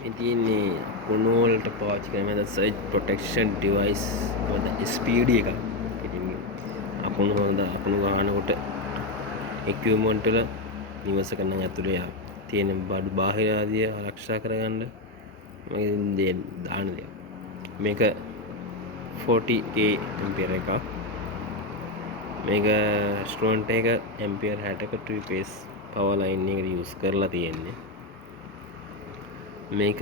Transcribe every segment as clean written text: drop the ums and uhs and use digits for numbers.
මේ තියෙන්නේ කුණු වලට පාවිච්චි කරන මේ සර්ච් ප්‍රොටෙක්ෂන් ඩිවයිස් වල ස්පීඩ් එක. ඉතින් අකුණු ගන්නකොට equipment වල නිවසක නම් ඇතුලේ තියෙන බඩු බාහිර ආදිය ආරක්ෂා කරගන්න මම දාන දෙයක්. මේක 40k ampere එකක්. මේක ස්ට්‍රෝන්ට් එක ampere 60ක 2 phase power line එකට use කරලා තියෙන්නේ. මේක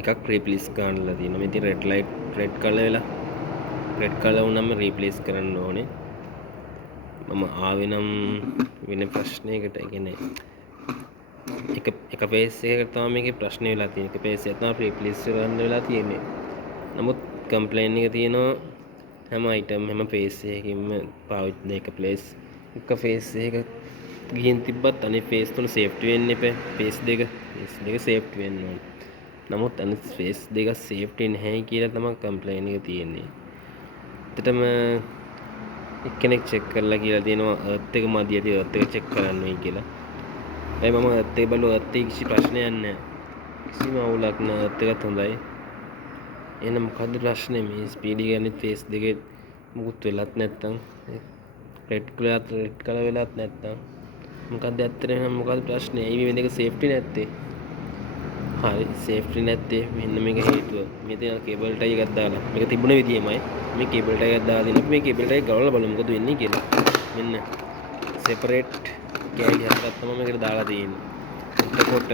එකක් රීප්ලේස් කරන්නලා තියෙනවා. මේ තියෙන රෙඩ් කලර් වුණාම රීප්ලේස් කරන්න ඕනේ. මම ආවේ නම් වෙන ප්‍රශ්නයකට. ඒ කියන්නේ එක ෆේස් එකකට තමයි මේකේ ප්‍රශ්නේ වෙලා තියෙන්නේ. එක ෆේස් එක තමයි රීප්ලේස් කරන්න වෙලා තියෙන්නේ. නමුත් කම්ප්ලේන් එක තියෙනවා හැම අයිටම් ෆේස් එකකින්ම පාවිච්චි එක ෆේස් එක ගිහින් තිබ්බත් අනිත් ෆේස් තුන සේෆ්ටි වෙන්න එපා. ෆේස් දෙක සේෆ්ටි වෙන්න ඕනේ. නමුත් අනිත් ෆේස් දෙක සේෆ්ටි නැහැ කියලා තමයි කම්ප්ලේන් එක තියෙන්නේ. ඇත්තටම එක්කෙනෙක් චෙක් කරලා කියලා තියෙනවා අර්ත් එක මදි ඇති අර්ත් එක චෙක් කරන්න වෙයි කියලා. ඒ මම අර්ත් එක බලුවා අර්ත් එක කිසි ප්‍රශ්නයක් නැහැ. කිසිම අවුලක් නැහැ අර්ත් එකත් හොඳයි. එහෙනම් මොකද්ද ප්‍රශ්නේ මේ ස්පීඩ් එක අනිත් ෆේස් දෙකේ මුකුත් වෙලත් නැත්තම් රෙඩ් කලර් වෙලත් නැත්තම් මොකද්ද ඇත්තටම මොකද්ද ප්‍රශ්නේ? ඇයි මේ දෙක සේෆ්ටි නැත්තේ? හරි සේෆ්ටි නැත්තේ මෙන්න මේක හේතුව. මේ තියෙන කේබල් ටයි එකක් දාලා මේක තිබුණ විදියමයි මේ කේබල් ටයි එකක් දාලා දෙන්න මේ කේබල් ටයි ගලවලා බලමු මොකද වෙන්නේ කියලා. මෙන්න සෙපරේට් කෑලි හතරක් තමයි මේකට දාලා තියෙන්නේ. එතකොට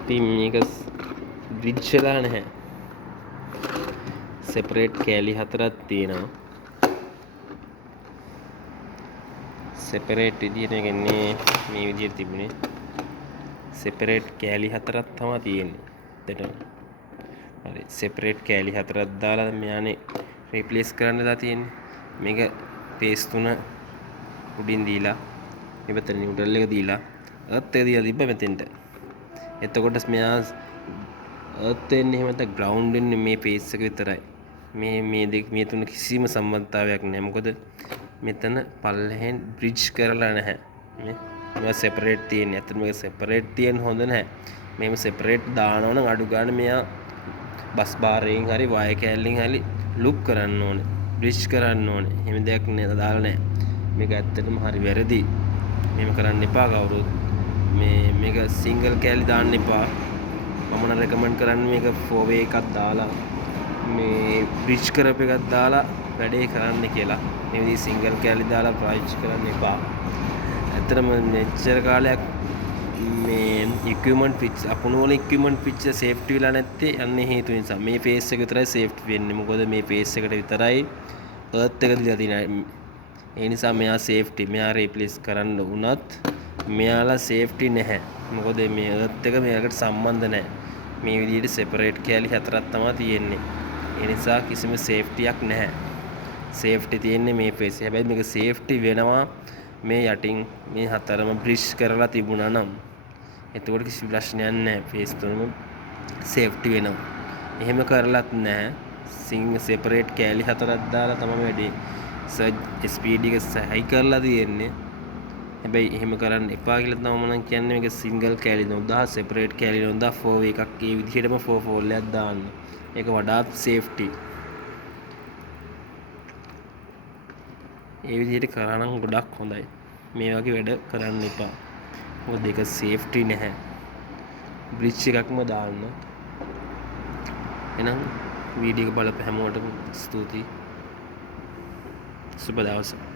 ඉතින් මේක බ්‍රිජ් වෙලා නැහැ. සෙපරේට් කෑලි හතරක් තියෙනවා. සෙපරේට් විදියට කියන්නේ මේ විදියට තිබුණේ. සෙපරේට් කෑලි හතරක් තමයි තියෙන්නේ. එතන හරි සෙපරේට් කෑලි හතරක් දාලා මෙයානේ රීප්ලේස් කරන්න දා තියෙන්නේ. මේක පේස් තුන උඩින් දීලා මේ පැත්තට නියුට්‍රල් එක දීලා අර්ත් එක දීලා තිබ්බ මෙතෙන්ට. එතකොට මෙයා අර්ත් වෙන්නේ එහෙම නැත්නම් ග්‍රවුන්ඩ් වෙන්නේ මේ පේස් එක විතරයි. මේ තුන කිසිම සම්බන්ධතාවයක් නැහැ. මොකද මෙතන පල්ලෙහෙන් බ්‍රිජ් කරලා නැහැ. මේවා සෙපරේට් තියෙන්නේ. අතන මේක සෙපරේට් තියෙන හොඳ නැහැ. මේව සෙපරේට් දානවා නම් අඩු ගන්න මෙයා බස් බාරයෙන් හරි වයර් කෑල්ලෙන් හරි ලුක් කරන්න ඕනේ. බ්‍රිජ් කරන්න ඕනේ. එහෙම දෙයක් නේද දාලා නැහැ. මේක ඇත්තටම හරි වැරදි. මේව කරන්න එපා කවුරුත්. මේක සිංගල් කෑලි දාන්න එපා. මම නම් රෙකමන්ඩ් කරන්නේ මේක 4way එකක් දාලා මේ බ්‍රිජ් කරපු එකක් දාලා වැඩේ කරන්න කියලා. මේ විදිහ සිංගල් කෑලි දාලා පාවිච්චි කරන්න එපා. ඇත්තටම මෙච්චර කාලයක් මේ ඉක්විප්මන්ට් පිච් අකුණු වල ඉක්විප්මන්ට් පිච් සේෆ්ටි වෙලා නැත්තේ අන්නේ හේතු නිසා. මේ ෆේස් එක විතරයි සේෆ්ටි වෙන්නේ. මොකද මේ ෆේස් එකට විතරයි අර්ත් එක දීලා තියෙන්නේ. ඒ නිසා මෙයා සේෆ්ටි. මෙයා රීප්ලේස් කරන්න වුණත් මෙයාලා සේෆ්ටි නැහැ. මොකද මේ අර්ත් එක මෙයාකට සම්බන්ධ නැහැ. මේ විදිහට සෙපරේට් කෑලි හතරක් තමයි තියෙන්නේ. ඒ නිසා කිසිම සේෆ්ටියක් නැහැ. සේෆ්ටි තියෙන්නේ මේ ෆේස්. හැබැයි මේක සේෆ්ටි වෙනවා මේ යටින් මේ හතරම බ්‍රිජ් කරලා තිබුණා නම්. එතකොට කිසි ප්‍රශ්නයක් නැහැ. ෆේස් තුනම සේෆ්ටි වෙනවා. එහෙම කරලත් නැහැ. සෙපරේට් කෑලි හතරක් දාලා තමයි වැඩේ සර්ච් ස්පීඩ් එක හයි කරලා තියෙන්නේ. හැබැයි එහෙම කරන්න එපා කියලා තමයි මම කියන්නේ. මේක සිංගල් කෑලි නොදා සෙපරේට් කෑලි නොදා 4 එකක් ඒ විදිහටම 4 එකක් දාන්න. ඒක වඩාත් සේෆ්ටි. ඒ විදිහට කරා නම් ගොඩක් හොඳයි. මේ වගේ වැඩ කරන්න එපා. මොකද ඒක සේෆ්ටි නැහැ. බ්‍රිජ් එකක්ම දාන්න. එහෙනම් වීඩියෝ එක බලපු හැමෝටම ස්තුතියි. සුබ දවසක්.